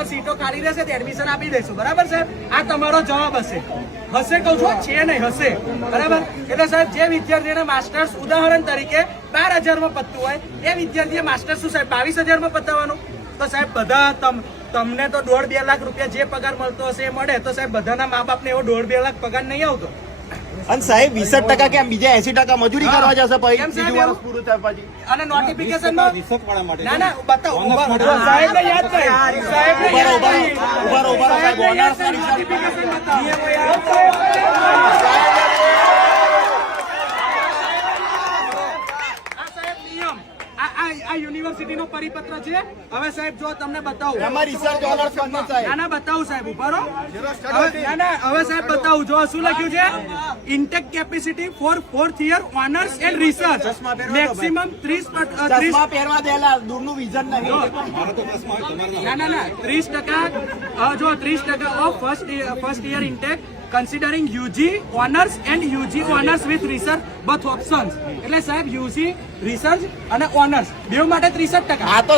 આગળ સીટો ખાલી રહેશે તો એડમિશન આપી દઈશું, બરાબર સાહેબ? આ તમારો જવાબ હશે. હશે કહું છું, છે નહીં, હશે, બરાબર? એટલે સાહેબ જે વિદ્યાર્થીને માસ્ટર્સ ઉદાહરણ તરીકે 12,000 માં પતતું હોય એ વિદ્યાર્થીએ માસ્ટર્સ શું સાહેબ 22,000 માં પતાવવાનું? તો સાહેબ બધા તમને તો 1.5-2 લાખ રૂપિયા જે પગાર મળતો હશે એ મળે, તો સાહેબ બધાના મા બાપને એવો 1.5-2 લાખ પગાર નહીં આવતો. અને સાહેબ 20% કેમ બીજા 80% મજૂરી કરવા જશે પછી બીજું વર્ષ પૂરું થાય પછી? અને નોટિફિકેશનમાં ના ના બતાવો સાહેબને યાદ નહીં, સાહેબને યાદ નહીં. ઉભારો સાહેબ ઓનર્સ નોટિફિકેશન બતાવો. આ યુનિવર્સિટીનો પરિપત્ર છે. હવે સાહેબ જો તમને બતાવું એમાં રિસર્ચ ઓનર્સ કરનો સાહેબ. ના બતાવું સાહેબ, ઉભારો. હવે સાહેબ બતાવું જો શું લખ્યું છે, intake capacity for 4th year honours and research maximum 30% ચશ્મા પહેરવા દેલા દૂરનું વિઝન નહીં. ના 30% જો 30% of first year intake considering UG honors and UG honors with research both options. એટલે સાહેબ UG research અને honors બેવ માટે 63%. આ તો